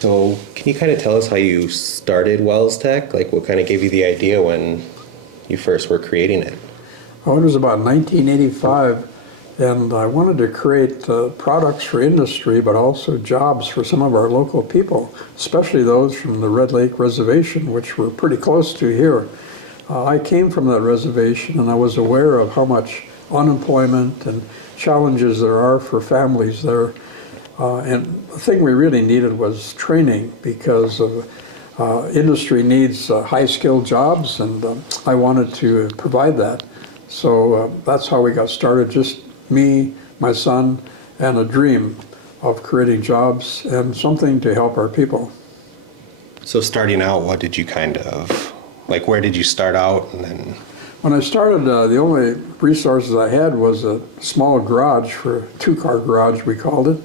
So can you kind of tell us how you started Wells Tech? Like what kind of gave you the idea when you first were creating it? Oh, it was about 1985, and I wanted to create products for industry, but also jobs for some of our local people, especially those from the Red Lake Reservation, which we're pretty close to here. I came from that reservation, and I was aware of how much unemployment and challenges there are for families there. And the thing we really needed was training because of industry needs high-skilled jobs, and I wanted to provide that. So that's how we got started, just me, my son, and a dream of creating jobs and something to help our people. So starting out, what did you like where did you start out and then? When I started, the only resources I had was a small garage, for a two-car garage we called it,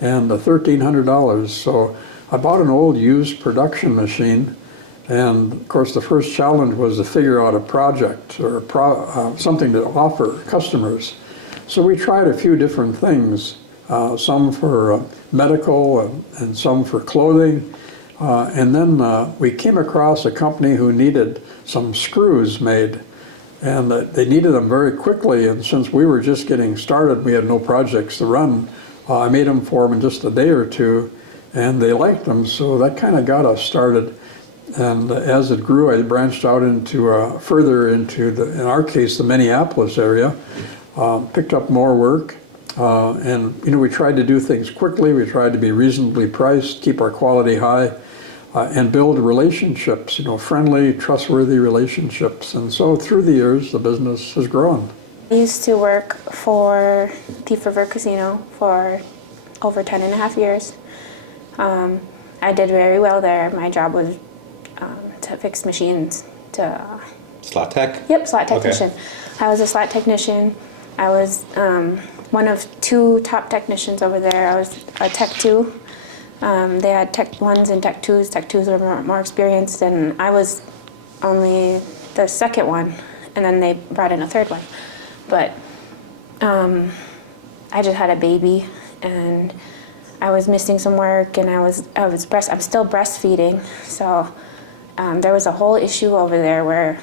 and $1,300. So I bought an old used production machine, and of course the first challenge was to figure out a project or something to offer customers. So we tried a few different things, some for medical and some for clothing. And then we came across a company who needed some screws made, and they needed them very quickly, and since we were just getting started, we had no projects to run, I made them for them in just a day or two, and they liked them, so that kind of got us started. And as it grew, I branched out into further into, in our case, the Minneapolis area, picked up more work, and we tried to do things quickly, we tried to be reasonably priced, keep our quality high, and build relationships, friendly, trustworthy relationships. And so through the years, the business has grown. I used to work for Thief River Casino for over 10 and a half years. I did very well there. My job was to fix machines. Slot tech? Yep, slot technician. Okay. I was a slot technician. I was one of two top technicians over there. I was a Tech 2. They had Tech 1s and Tech 2s. Tech 2s were more experienced, and I was only the second one, and then they brought in a third one. But I just had a baby, and I was missing some work, and I'm still breastfeeding, so there was a whole issue over there where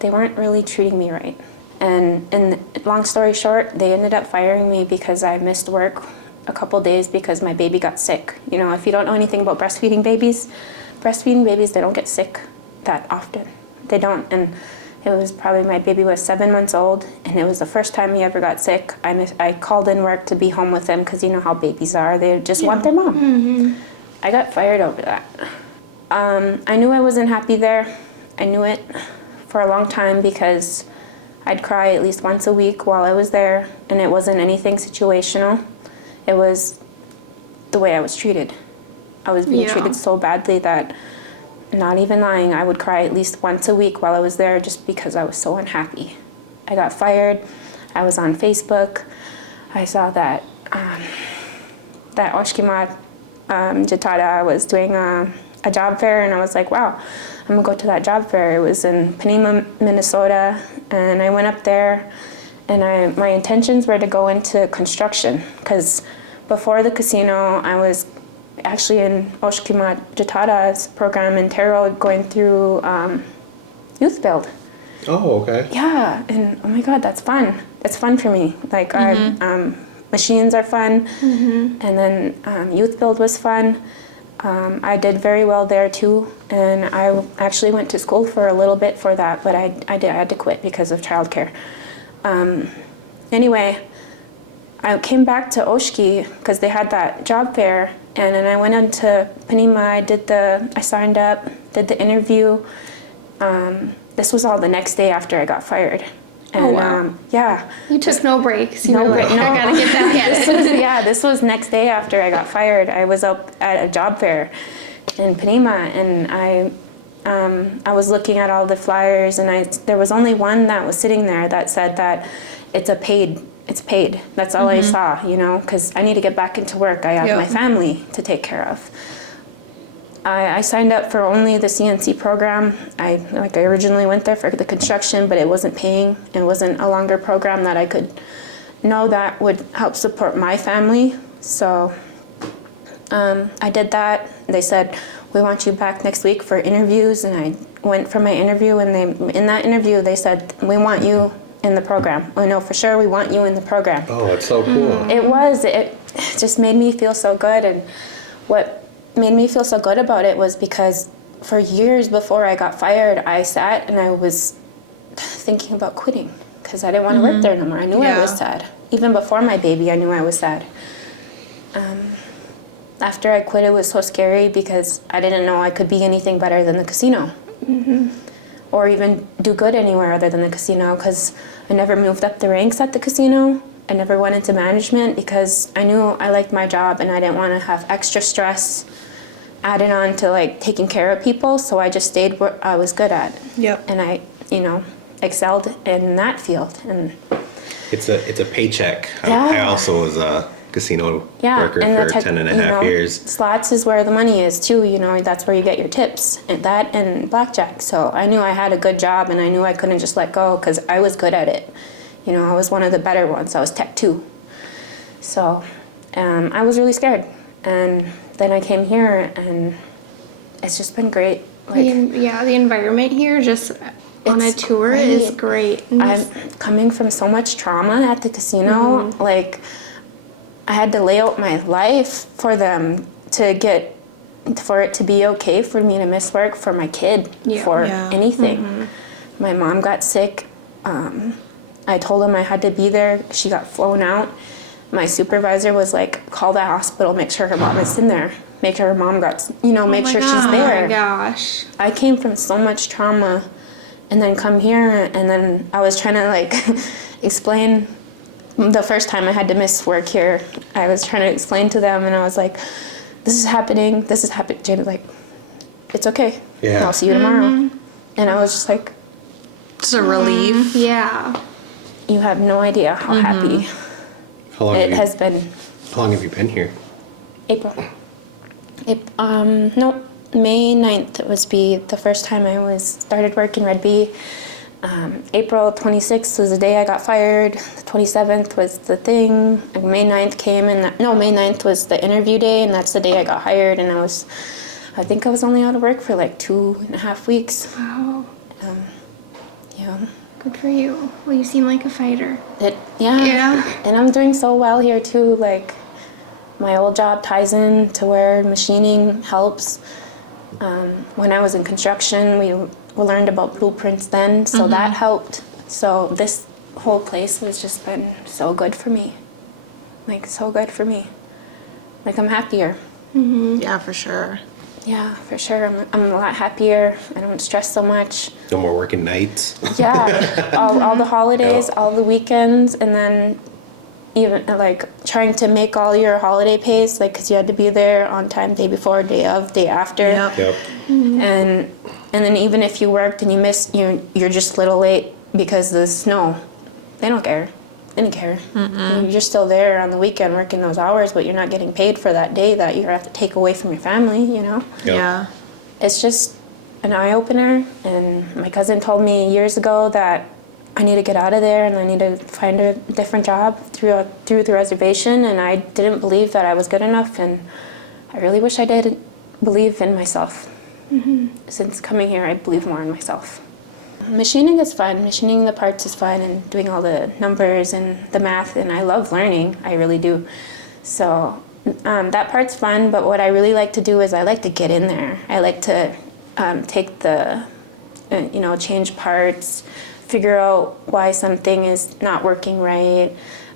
they weren't really treating me right. And long story short, they ended up firing me because I missed work a couple days because my baby got sick. If you don't know anything about breastfeeding babies, they don't get sick that often. They don't. And it was probably, my baby was 7 months old, and it was the first time he ever got sick. I called in work to be home with him because you know how babies are. They just want their mom. Mm-hmm. I got fired over that. I knew I wasn't happy there. I knew it for a long time because I'd cry at least once a week while I was there, and it wasn't anything situational. It was the way I was treated. I was being treated so badly that, not even lying, I would cry at least once a week while I was there just because I was so unhappy. I got fired. I was on Facebook. I saw that Oshkimat Jatada was doing a job fair, and I was like, wow, I'm gonna go to that job fair. It was in Panema, Minnesota, and I went up there, and my intentions were to go into construction, because before the casino, I was actually in Oshkimat Jatada's program in Terrell going through youth build. Oh, okay. Yeah, and oh my God, that's fun. It's fun for me. Like, machines are fun, and then youth build was fun. I did very well there too, and I actually went to school for a little bit for that, but I had to quit because of childcare. Anyway, I came back to Oshki because they had that job fair, and then I went into Panema. I signed up, did the interview. This was all the next day after I got fired. And, oh, wow. Yeah. You took no breaks. You were like, no. I gotta get back at it. This was next day after I got fired. I was up at a job fair in Panema, and I was looking at all the flyers, and there was only one that was sitting there that said that it's paid. That's all I saw, because I need to get back into work. I have my family to take care of. I signed up for only the CNC program. I originally went there for the construction, but it wasn't paying. It wasn't a longer program that I could know that would help support my family. So I did that. They said, we want you back next week for interviews, and I went for my interview, and in that interview they said, we want you in the program. I know for sure we want you in the program. Oh, it's so cool. It just made me feel so good, and what made me feel so good about it was because for years before I got fired, I sat and I was thinking about quitting because I didn't want to work there no more. I knew I was sad. Even before my baby, I knew I was sad. After I quit, it was so scary because I didn't know I could be anything better than the casino. Or even do good anywhere other than the casino, because I never moved up the ranks at the casino. I never went into management because I knew I liked my job and I didn't want to have extra stress added on to like taking care of people. So I just stayed where I was good at. Yep. And I, excelled in that field. And It's a paycheck. Yeah. I also was a casino worker and for 10 and a half years. Slots is where the money is too, that's where you get your tips, and that and blackjack. So I knew I had a good job, and I knew I couldn't just let go because I was good at it. I was one of the better ones. I was Tech 2. So I was really scared. And then I came here, and it's just been great. The environment here just on a It's tour is great. And I'm coming from so much trauma at the casino. Like, I had to lay out my life for them for it to be okay for me to miss work for my kid, for anything. My mom got sick. I told them I had to be there. She got flown out. My supervisor was like, call the hospital, make sure her mom is in there. Make sure her mom got, make sure she's there. Oh my gosh. I came from so much trauma and then come here, and then I was trying to like explain the first time I had to miss work here. I was trying to explain to them, and I was like, this is happening. Jamie's like, it's okay. Yeah. I'll see you tomorrow. And I was just like, It's a relief. Yeah. you have no idea how happy How long it have has been. How long have you been here? April. May 9th was the first time I started work in Red Bee. April 26th was the day I got fired. The 27th was the thing. And May 9th came, and May 9th was the interview day, and that's the day I got hired. And I think I was only out of work for like 2.5 weeks. Wow. Yeah. Good for you. Well, you seem like a fighter. Yeah. And I'm doing so well here too. Like, my old job ties in to where machining helps. When I was in construction, we learned about blueprints then, so that helped. So this whole place has just been so good for me. Like, so good for me. Like, I'm happier. Yeah, for sure. Yeah, for sure. I'm a lot happier. I don't stress so much. No more working nights. Yeah, all the holidays, all the weekends, and then even like trying to make all your holiday pays, like, because you had to be there on time, day before, day of, day after. Yep. And then even if you worked and you missed, you're just a little late because of the snow. They don't care. They didn't care. You're still there on the weekend working those hours, but you're not getting paid for that day that you have to take away from your family, Yep. Yeah. It's just an eye-opener, and my cousin told me years ago that I need to get out of there and I need to find a different job through the reservation, and I didn't believe that I was good enough, and I really wish I did believe in myself. Since coming here, I believe more in myself. Machining is fun. Machining the parts is fun, and doing all the numbers and the math, and I love learning. I really do. So that part's fun, but what I really like to do is I like to get in there. I like to take the, change parts, figure out why something is not working right.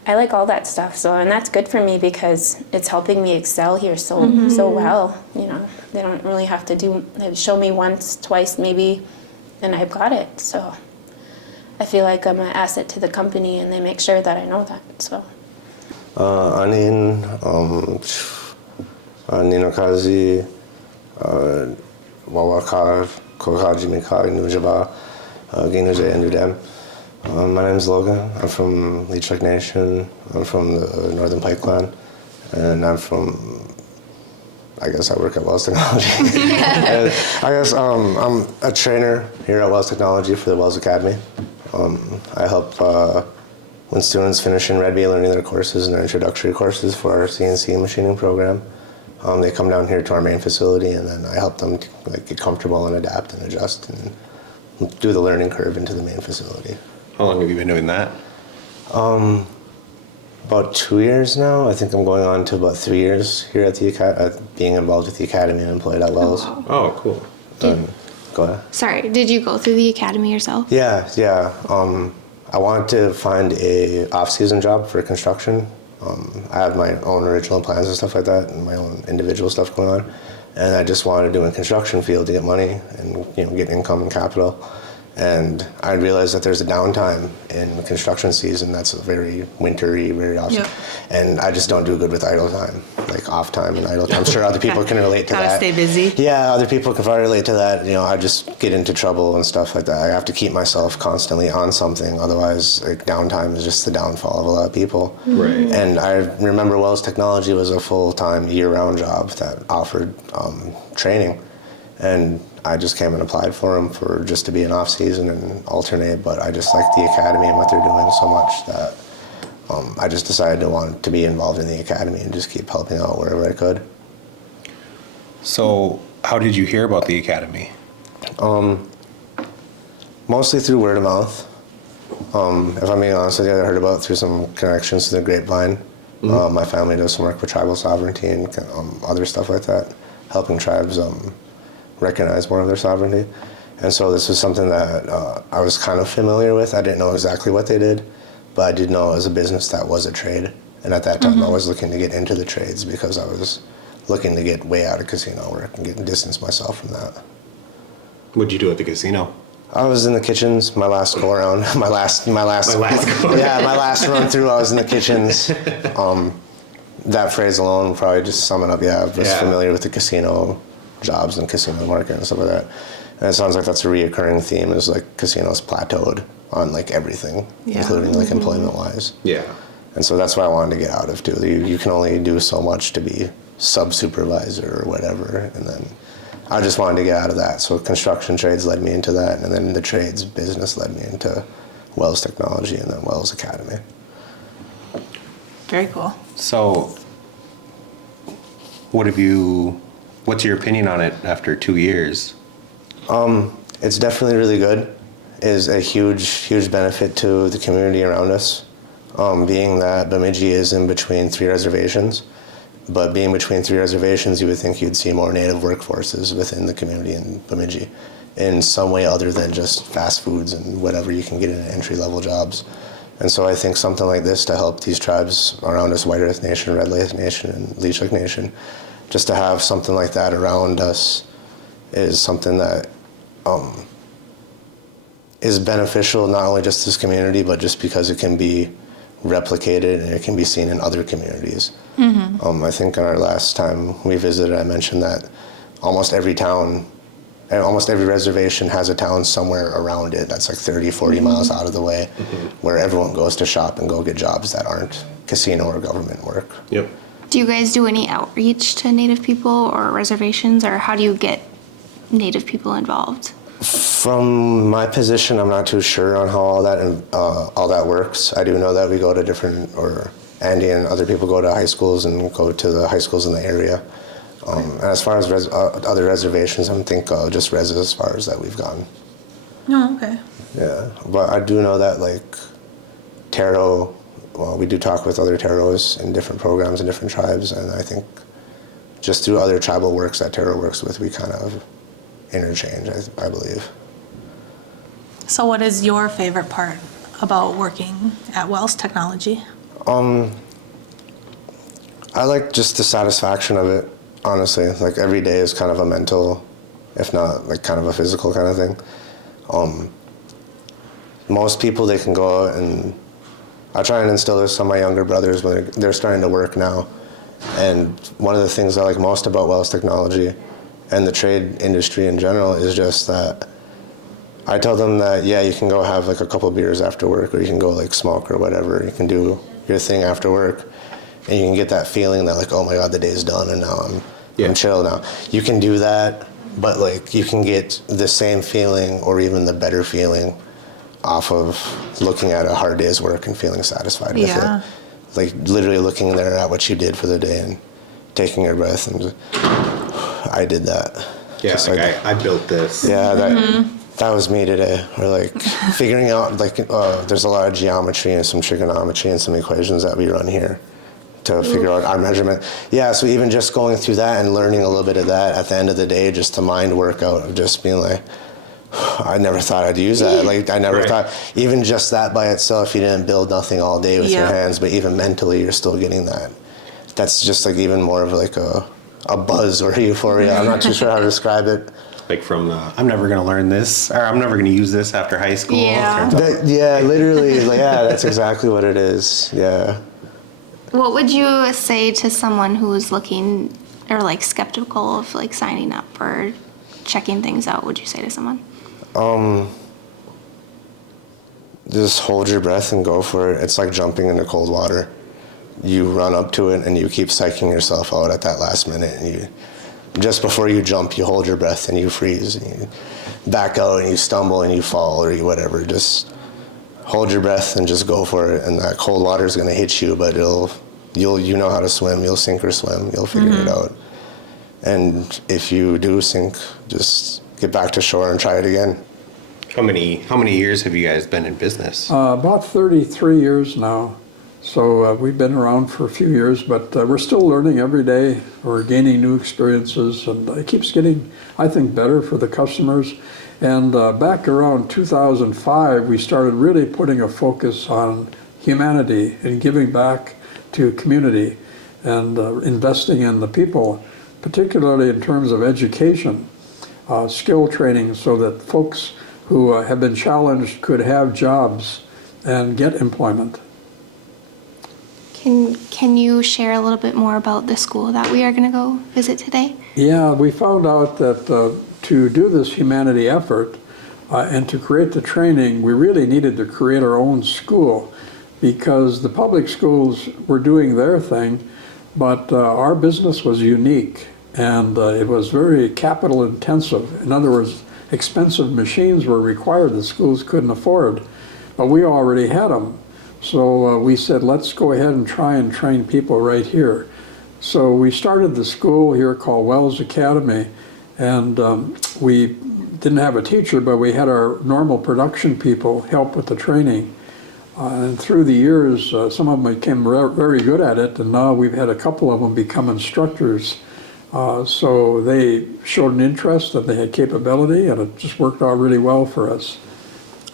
I like all that stuff. So, and that's good for me because it's helping me excel here so well. They don't really have to they show me once, twice, maybe, and I've got it. So I feel like I'm an asset to the company, and they make sure that I know that. So. Anin, Ninakazi, Wawakar, Kokaji Mikar, Nujaba, Ginuja, and Udem. My name is Logan. I'm from Leech Nation. I'm from the Northern Pike Clan, and I work at Wells Technology. And I'm a trainer here at Wells Technology for the Wells Academy. I help when students finish in Red Bee learning their courses and their introductory courses for our CNC machining program. They come down here to our main facility, and then I help them like get comfortable and adapt and adjust and do the learning curve into the main facility. How long have you been doing that? About 2 years now. I think I'm going on to about 3 years here at the being involved with the academy and employed at Wells. Oh, cool. Go ahead. Sorry, did you go through the academy yourself? Yeah. I wanted to find a off-season job for construction. I have my own original plans and stuff like that, and my own individual stuff going on. And I just wanted to do in construction field to get money and get income and capital. And I realized that there's a downtime in the construction season that's very wintry, very awesome. Yep. And I just don't do good with idle time, like off time and idle time. I'm sure other people can relate to Gotta that. stay busy. Yeah, other people can probably relate to that. I just get into trouble and stuff like that. I have to keep myself constantly on something. Otherwise, like downtime is just the downfall of a lot of people. Right. And I remember Wells Technology was a full-time year-round job that offered training. And I just came and applied for them for just to be an off-season and alternate. But I just like the academy and what they're doing so much that I just decided to want to be involved in the academy and just keep helping out wherever I could. So, how did you hear about the academy? Mostly through word of mouth. If I'm being honest with you, I heard about it through some connections to the grapevine. My family does some work for tribal sovereignty and other stuff like that, helping tribes recognize more of their sovereignty. And so this was something that I was kind of familiar with. I didn't know exactly what they did, but I did know it was a business that was a trade. And at that time, I was looking to get into the trades because I was looking to get way out of casino work and distance myself from that. What'd you do at the casino? I was in the kitchens. My last go around, my last go around. Yeah, my last run through. I was in the kitchens. That phrase alone will probably just sum it up. Yeah, I was familiar with the casino jobs and casino market and stuff like that. And it sounds like that's a reoccurring theme. Is like casinos plateaued on like everything, including like employment wise. Yeah. And so that's what I wanted to get out of too. You can only do so much to be sub supervisor or whatever, and then I just wanted to get out of that. So construction trades led me into that, and then the trades business led me into Wells Technology and then Wells Academy. Very cool. So, what's your opinion on it after 2 years? It's definitely really good. It is a huge benefit to the community around us. Being that Bemidji is in between 3 reservations, but being between 3 reservations, you would think you'd see more native workforces within the community in Bemidji in some way other than just fast foods and whatever you can get in entry-level jobs. And so I think something like this to help these tribes around us, White Earth Nation, Red Lake Nation, and Leech Lake Nation, just to have something like that around us is something that is beneficial not only just to this community, but just because it can be replicated and it can be seen in other communities. I think in our last time we visited, I mentioned that almost every town, almost every reservation has a town somewhere around it that's like 30, 40 miles out of the way, where everyone goes to shop and go get jobs that aren't casino or government work. Yep. Do you guys do any outreach to Native people or reservations, or how do you get Native people involved? From my position, I'm not too sure on how all that works. I do know that we go to different, or Andy and other people go to high schools and go to the high schools in the area. And as far as other reservations, I think just res as far as that we've gone. Oh, okay. Yeah, but I do know that like Tarot, well, we do talk with other Tarots in different programs and different tribes, and I think just through other tribal works that Tarot works with, we kind of interchange, I believe. So what is your favorite part about working at Wells Technology? I like just the satisfaction of it, honestly. Like every day is kind of a mental, if not like kind of a physical kind of thing. Most people, they can go out and I try and instill this on my younger brothers when they're starting to work now. And one of the things I like most about Wells Technology and the trade industry in general is just that I tell them that, yeah, you can go have like a couple beers after work, or you can go like smoke or whatever. You can do your thing after work, and you can get that feeling that like, oh my God, the day's done and now I'm chill now. You can do that, but like you can get the same feeling or even the better feeling off of looking at a hard day's work and feeling satisfied with it. Like literally looking there at what you did for the day and taking your breath and I did that. Yeah, Just like I built this. yeah, that was me today. Or like figuring out like there's a lot of geometry and some trigonometry and some equations that we run here to figure out our measurement. Yeah, so even just going through that and learning a little bit of that at the end of the day, just a mind workout of just being like, I never thought I'd use that. Like I never Right. thought, even just that by itself, you didn't build nothing all day with your Yeah. hands, but even mentally, you're still getting that. That's just like even more of like a buzz or euphoria. I'm not too sure how to describe it. Like from the, I'm never gonna learn this, or I'm never gonna use this after high school. Yeah. Turns out- Yeah, literally, like, yeah, that's exactly what it is. Yeah. What would you say to someone who is looking or like skeptical of like signing up or checking things out? Would you say to someone? Just hold your breath and go for it. It's like jumping into cold water. You run up to it and you keep psyching yourself out at that last minute. And you, just before you jump, you hold your breath and you freeze. And you back out and you stumble and you fall or you whatever. Just hold your breath and just go for it. And that cold water is going to hit you, but you know how to swim. You'll sink or swim. You'll figure it out. And if you do sink, just get back to shore and try it again. How many years have you guys been in business? About 33 years now. So we've been around for a few years, but we're still learning every day. We're gaining new experiences, and it keeps getting, I think, better for the customers. And back around 2005, we started really putting a focus on humanity and giving back to community and investing in the people, particularly in terms of education, skill training, so that folks who have been challenged could have jobs and get employment. Can you share a little bit more about the school that we are going to go visit today? Yeah, we found out that to do this humanity effort and to create the training, we really needed to create our own school, because the public schools were doing their thing, but our business was unique, and it was very capital intensive. In other words, expensive machines were required the schools couldn't afford, but we already had them. So we said, let's go ahead and try and train people right here. So we started the school here called Wells Academy, and we didn't have a teacher, but we had our normal production people help with the training. And through the years, some of them became very good at it, and now we've had a couple of them become instructors. So they showed an interest and they had capability, and it just worked out really well for us.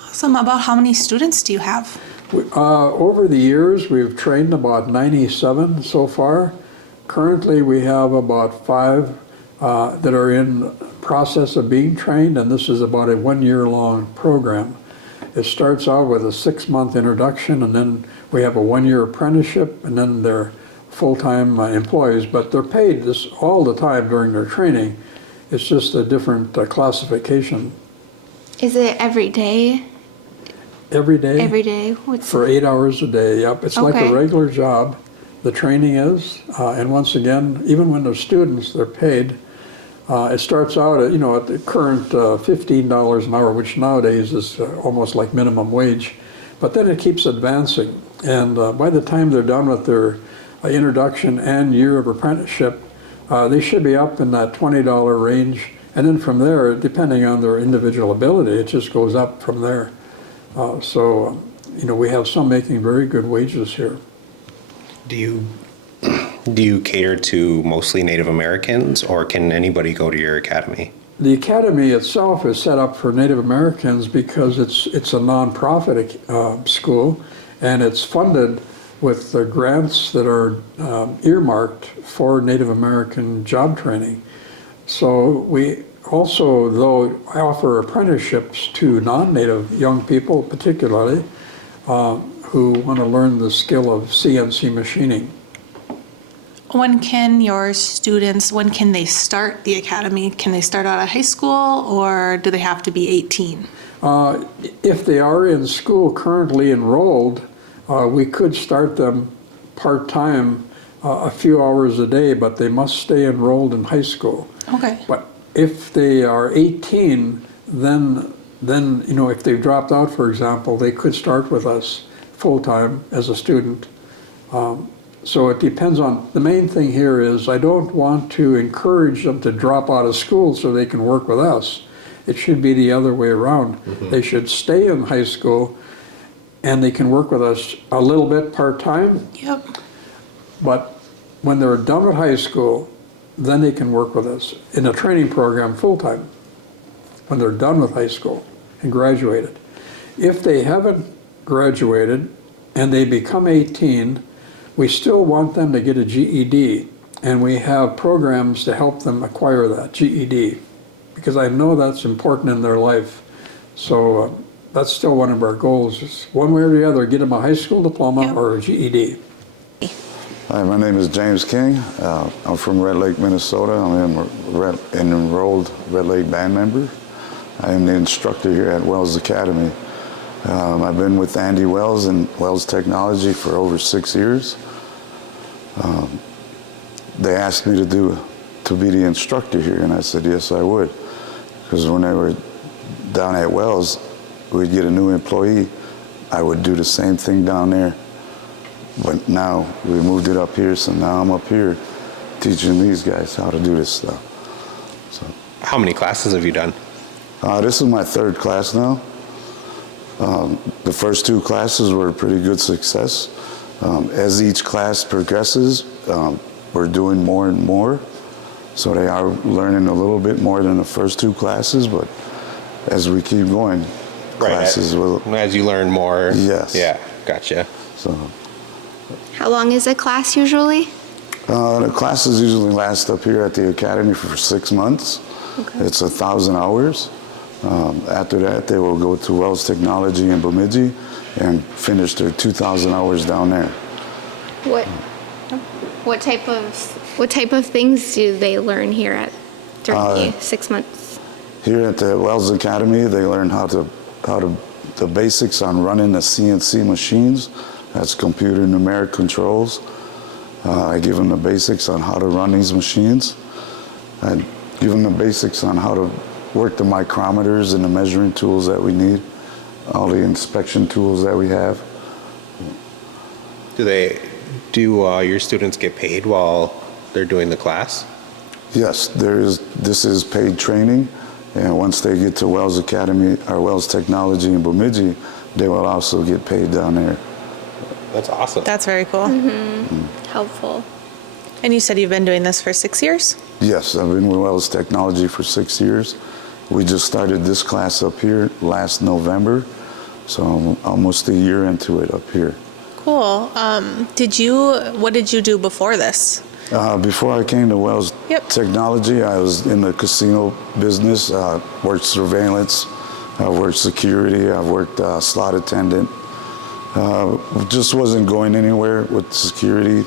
Awesome. About how many students do you have? Over the years, we've trained about 97 so far. Currently, we have about 5 that are in process of being trained, and this is about a 1-year-long program. It starts out with a 6-month introduction, and then we have a 1-year apprenticeship, and then they're full-time employees, but they're paid this all the time during their training. It's just a different classification. Is it every day? Every day? Every day? What's For 8 hours a day, yep. It's like Okay. a regular job, the training is. And once again, even when they're students, they're paid. It starts out at, at the current $15 an hour, which nowadays is almost like minimum wage. But then it keeps advancing. And by the time they're done with their introduction and year of apprenticeship, they should be up in that $20 range. And then from there, depending on their individual ability, it just goes up from there. So we have some making very good wages here. Do you cater to mostly Native Americans, or can anybody go to your academy? The academy itself is set up for Native Americans because it's a nonprofit school, and it's funded with the grants that are earmarked for Native American job training. So we also, though, offer apprenticeships to non-Native young people, particularly, who want to learn the skill of CNC machining. When can they start the academy? Can they start out of high school, or do they have to be 18? If they are in school currently enrolled, we could start them part-time a few hours a day, but they must stay enrolled in high school. Okay. But if they are 18, then if they've dropped out, for example, they could start with us full-time as a student. So it depends on, the main thing here is I don't want to encourage them to drop out of school so they can work with us. It should be the other way around. They should stay in high school and they can work with us a little bit part-time, Yep. but when they're done with high school, then they can work with us in a training program full-time, when they're done with high school and graduated. If they haven't graduated and they become 18, we still want them to get a GED, and we have programs to help them acquire that GED, because I know that's important in their life. So that's still one of our goals, is one way or the other, get them a high school diploma Yep. or a GED. Hi, my name is James King. I'm from Red Lake, Minnesota. I'm an enrolled Red Lake band member. I am the instructor here at Wells Academy. I've been with Andy Wells and Wells Technology for over 6 years. They asked me to be the instructor here, and I said yes, I would, because when they were down at Wells, we'd get a new employee. I would do the same thing down there, but now we moved it up here, so now I'm up here teaching these guys how to do this stuff. So How many classes have you done? this is my 3rd class now. The first 2 classes were a pretty good success. As each class progresses, we're doing more and more. So they are learning a little bit more than the first 2 classes, but as we keep going, classes will. As you learn more. Yes. Yeah, gotcha. So How long is a class usually? the classes usually last up here at the academy for 6 months. It's 1,000 hours. After that, they will go to Wells Technology in Bemidji and finish their 2,000 hours down there. What type of things do they learn here during the 6 months? Here at the Wells Academy, they learn how to the basics on running the CNC machines. That's computer numeric controls. I give them the basics on how to run these machines. I give them the basics on how to work the micrometers and the measuring tools that we need, all the inspection tools that we have. Do your students get paid while they're doing the class? Yes, this is paid training, and once they get to Wells Academy or Wells Technology in Bemidji, they will also get paid down there. That's awesome. That's very cool. Helpful. And you said you've been doing this for 6 years? Yes, I've been with Wells Technology for 6 years. We just started this class up here last November, so I'm almost a year into it up here. Cool. What did you do before this? Before I came to Wells Yep. Technology, I was in the casino business, worked surveillance, I worked security, I've worked slot attendant. Just wasn't going anywhere with security,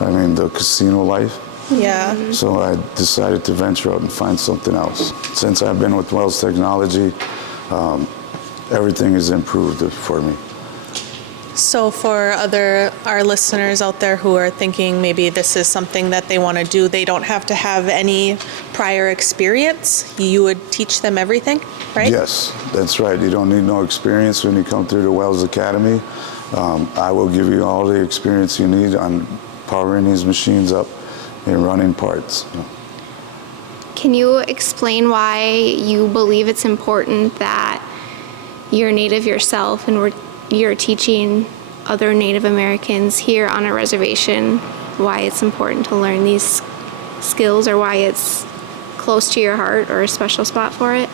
the casino life. Yeah. So I decided to venture out and find something else. Since I've been with Wells Technology, everything has improved for me. So for our listeners out there who are thinking maybe this is something that they want to do, they don't have to have any prior experience. You would teach them everything, right? Yes, that's right. You don't need no experience when you come through the Wells Academy. I will give you all the experience you need on powering these machines up and running parts. Can you explain why you believe it's important that you're Native yourself and you're teaching other Native Americans here on a reservation, why it's important to learn these skills, or why it's close to your heart or a special spot for it?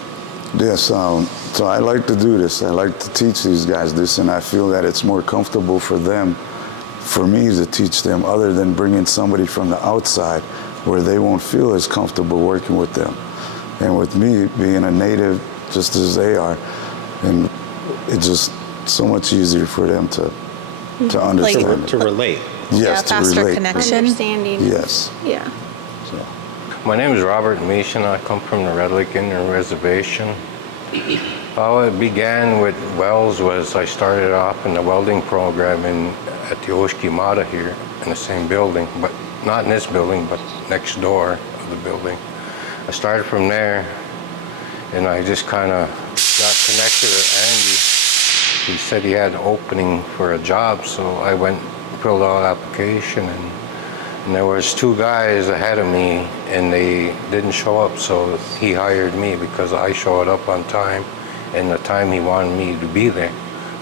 Yes, so I like to do this. I like to teach these guys this, and I feel that it's more comfortable for me to teach them, other than bringing somebody from the outside where they won't feel as comfortable working with them. And with me being a Native just as they are, and it's just so much easier for them to understand. To relate. Yes, to faster relate. connection. Understanding. Yes. Yeah. So. My name is Robert Mason. I come from the Red Lake Indian Reservation. How it began with Wells was I started off in the welding program at the Oshkimata here in the same building, but not in this building, but next door of the building. I started from there, and I just kind of got connected with Andy. He said he had an opening for a job, so I went filled out application, and there was 2 guys ahead of me, and they didn't show up, so he hired me because I showed up on time and the time he wanted me to be there.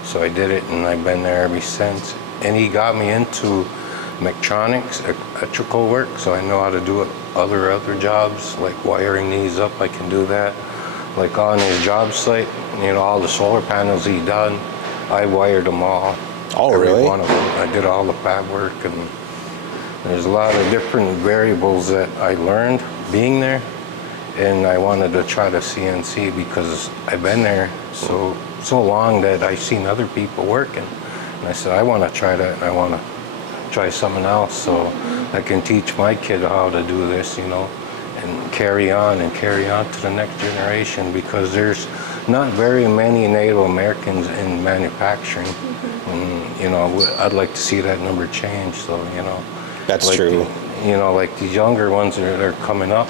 So I did it, and I've been there ever since. And he got me into mechatronics, electrical work, so I know how to do it. Other jobs, like wiring these up, I can do that. Like on his job site, all the solar panels he done, I wired them all. Oh, Every really? one of them. I did all the fab work, and there's a lot of different variables that I learned being there, and I wanted to try to CNC because I've been there so long that I've seen other people working, and I said I want to try that, and I want to try something else so I can teach my kid how to do this, and carry on to the next generation, because there's not very many Native Americans in manufacturing, and I'd like to see that number change. So That's like true. Like these younger ones that are coming up,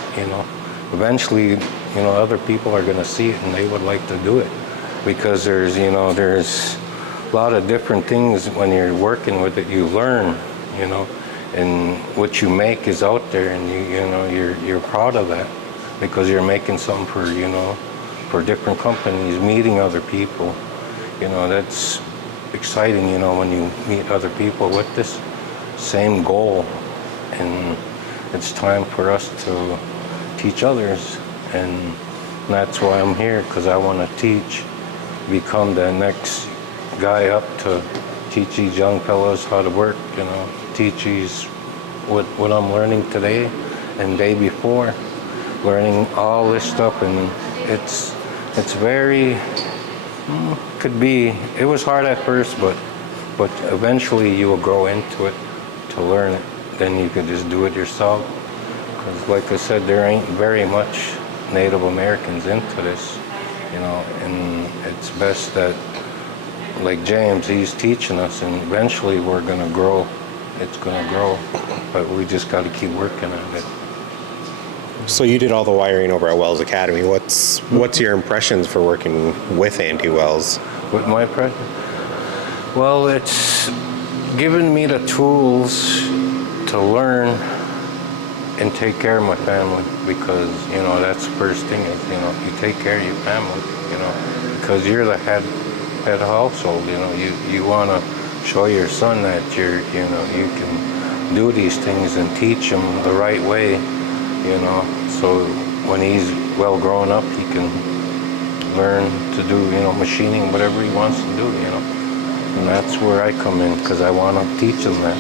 eventually, other people are going to see it and they would like to do it, because there's a lot of different things when you're working with it. You learn, and what you make is out there, and you're proud of that because you're making something for different companies, meeting other people. That's exciting. When you meet other people with this same goal, and it's time for us to teach others, and that's why I'm here, because I want to teach, become the next guy up to teach these young fellows how to work, teach these what I'm learning today and day before, learning all this stuff, and it's very, it was hard at first, but eventually you will grow into it to learn it. Then you could just do it yourself, because like I said, there ain't very much Native Americans into this, and it's best that, like James, he's teaching us, and eventually we're gonna grow. It's gonna grow, but we just got to keep working at it. So you did all the wiring over at Wells Academy. What's your impressions for working with Andy Wells? With my project, well, it's given me the tools to learn and take care of my family, because that's the first thing is you take care of your family, because you're the head household. You want to show your son that you can do these things and teach him the right way, so when he's well grown up, he can learn to do machining, whatever he wants to do, and that's where I come in, because I want to teach him that.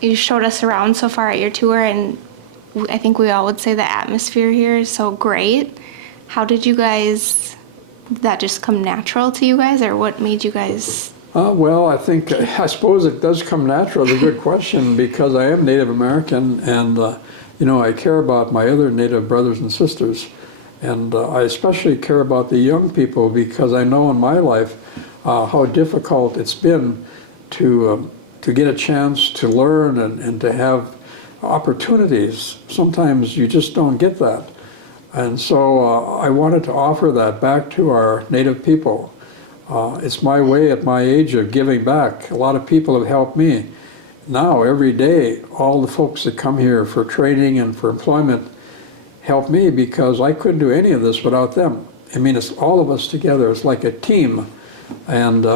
You showed us around so far at your tour, and I think we all would say the atmosphere here is so great. How did you guys, did that just come natural to you guys, or what made you guys? Well, I suppose it does come natural. It's a good question, because I am Native American, and I care about my other Native brothers and sisters, and I especially care about the young people, because I know in my life how difficult it's been to get a chance to learn and to have opportunities. Sometimes you just don't get that. And so I wanted to offer that back to our Native people. It's my way at my age of giving back. A lot of people have helped me. Now, every day, all the folks that come here for training and for employment help me, because I couldn't do any of this without them. I mean, it's all of us together. It's like a team. And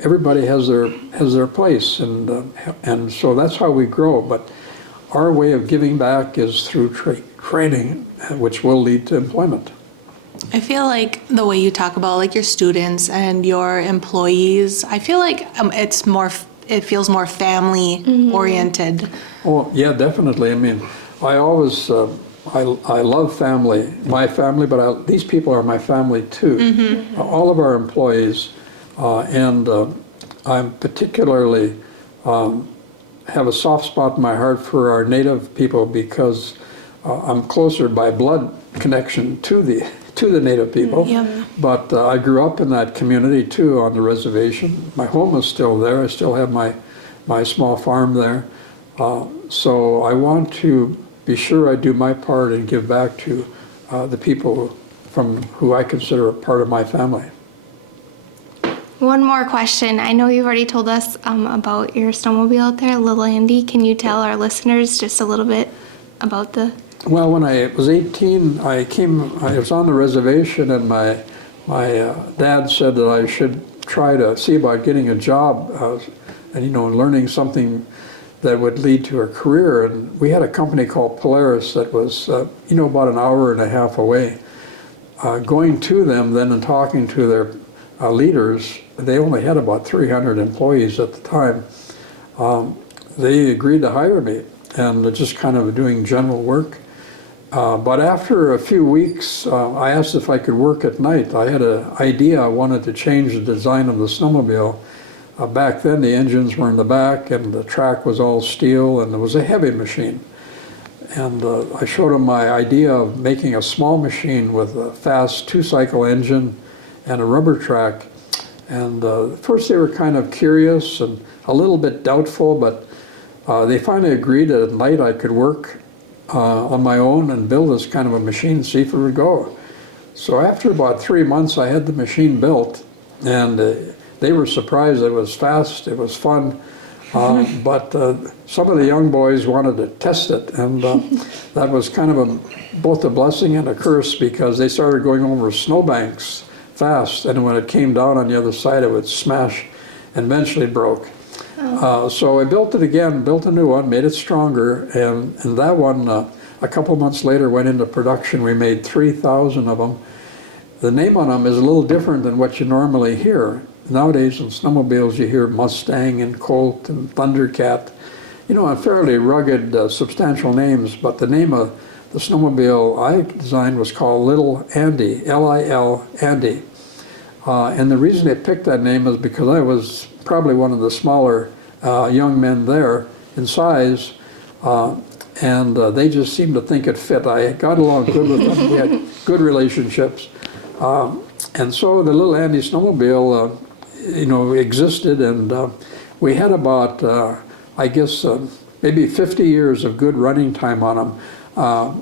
everybody has their place, and so that's how we grow. But our way of giving back is through training, which will lead to employment. I feel like the way you talk about like your students and your employees, I feel like it feels more family oriented. Oh yeah, definitely. I mean, I always I love family, my family, but these people are my family too. All of our employees. And I'm particularly have a soft spot in my heart for our Native people, because I'm closer by blood connection to the Native people. Yeah. But I grew up in that community too, on the reservation. My home is still there. I still have my small farm there. So I want to be sure I do my part and give back to the people from who I consider a part of my family. One more question. I know you've already told us about your snowmobile out there, Little Andy. Can you tell our listeners just a little bit about the... Well, when I was 18, I was on the reservation, and my dad said that I should try to see about getting a job and learning something that would lead to a career. And we had a company called Polaris that was about an hour and a half away. Going to them then and talking to their leaders, they only had about 300 employees at the time. They agreed to hire me, and just kind of doing general work. But after a few weeks, I asked if I could work at night. I had an idea. I wanted to change the design of the snowmobile. Back then, the engines were in the back, and the track was all steel, and it was a heavy machine. And I showed them my idea of making a small machine with a fast two-cycle engine and a rubber track. And first, they were kind of curious and a little bit doubtful, but they finally agreed that at night I could work on my own and build this kind of a machine, see if it would go. So after about 3 months, I had the machine built, and they were surprised. It was fast, it was fun, but some of the young boys wanted to test it, and that was kind of both a blessing and a curse, because they started going over snowbanks fast, and when it came down on the other side, it would smash and eventually broke. So I built it again, built a new one, made it stronger, and that one, a couple months later, went into production. We made 3,000 of them. The name on them is a little different than what you normally hear. Nowadays in snowmobiles you hear Mustang and Colt and Thundercat, fairly rugged, substantial names, but the name of the snowmobile I designed was called Little Andy, L-I-L, Andy. And the reason they picked that name is because I was probably one of the smaller young men there in size, and they just seemed to think it fit. I got along good with them. We had good relationships. And so the Little Andy snowmobile, existed, and we had about, maybe 50 years of good running time on them.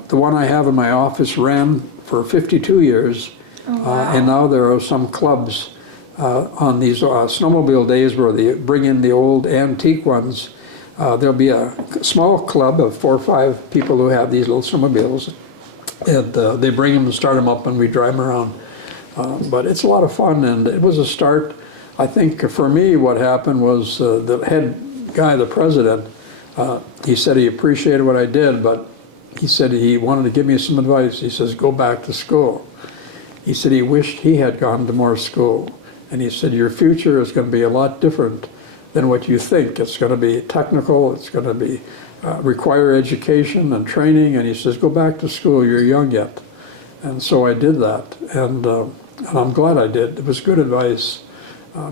The one I have in my office ran for 52 years, and now there are some clubs on these snowmobile days where they bring in the old antique ones. There'll be a small club of 4 or 5 people who have these little snowmobiles, and they bring them and start them up, and we drive them around. But it's a lot of fun, and it was a start. I think for me what happened was the head guy, the president, he said he appreciated what I did, but he said he wanted to give me some advice. He says, go back to school. He said he wished he had gone to more school. And he said, your future is going to be a lot different than what you think. It's going to be technical, it's going to be require education and training. And he says, go back to school, you're young yet. And so I did that, and I'm glad I did. It was good advice,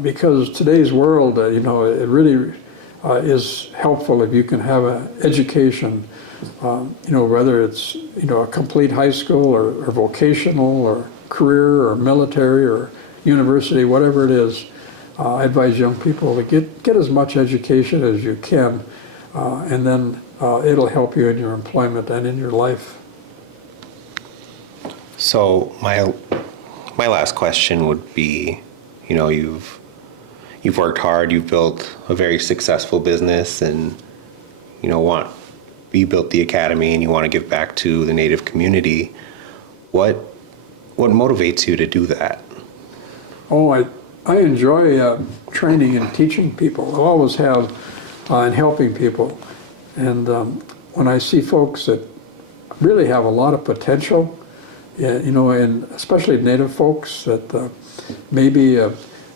because today's world, it really is helpful if you can have an education, whether it's, a complete high school or vocational or career or military or university, whatever it is. I advise young people to get as much education as you can, and then it'll help you in your employment and in your life. So my last question would be, you've worked hard, you've built a very successful business, and you built the academy and you want to give back to the Native community. What motivates you to do that? Oh, I enjoy training and teaching people. I always have, and helping people. And when I see folks that really have a lot of potential, and especially Native folks that maybe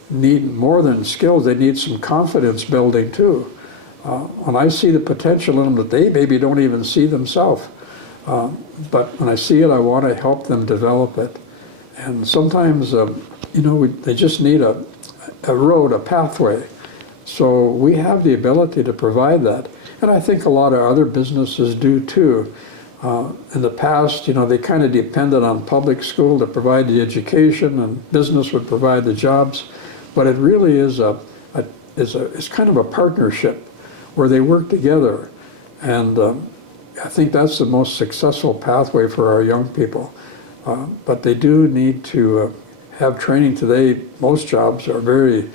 need more than skills, they need some confidence building too. When I see the potential in them that they maybe don't even see themselves, but when I see it, I want to help them develop it. And sometimes, they just need a road, a pathway. So we have the ability to provide that. And I think a lot of other businesses do too. In the past, they kind of depended on public school to provide the education, and business would provide the jobs. But it really is it's kind of a partnership where they work together. And I think that's the most successful pathway for our young people. But they do need to have training today. Most jobs are very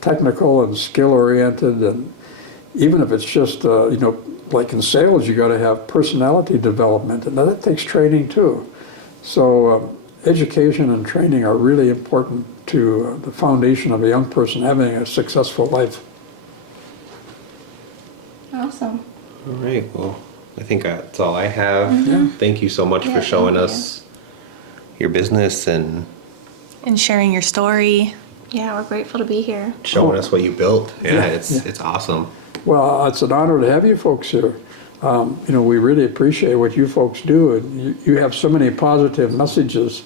technical and skill-oriented, and even if it's just, like in sales, you got to have personality development, and that takes training too. So education and training are really important to the foundation of a young person having a successful life. Awesome. All right. Well, I think that's all I have. Thank you so much Yeah, for showing thank us your business and And sharing your story. Yeah, we're grateful to be here. showing us what you built. Yeah, Yeah, it's awesome. Well, it's an honor to have you folks here. We really appreciate what you folks do, and you have so many positive messages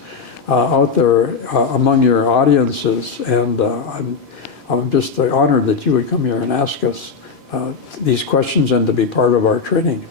out there among your audiences, and I'm just honored that you would come here and ask us these questions and to be part of our training.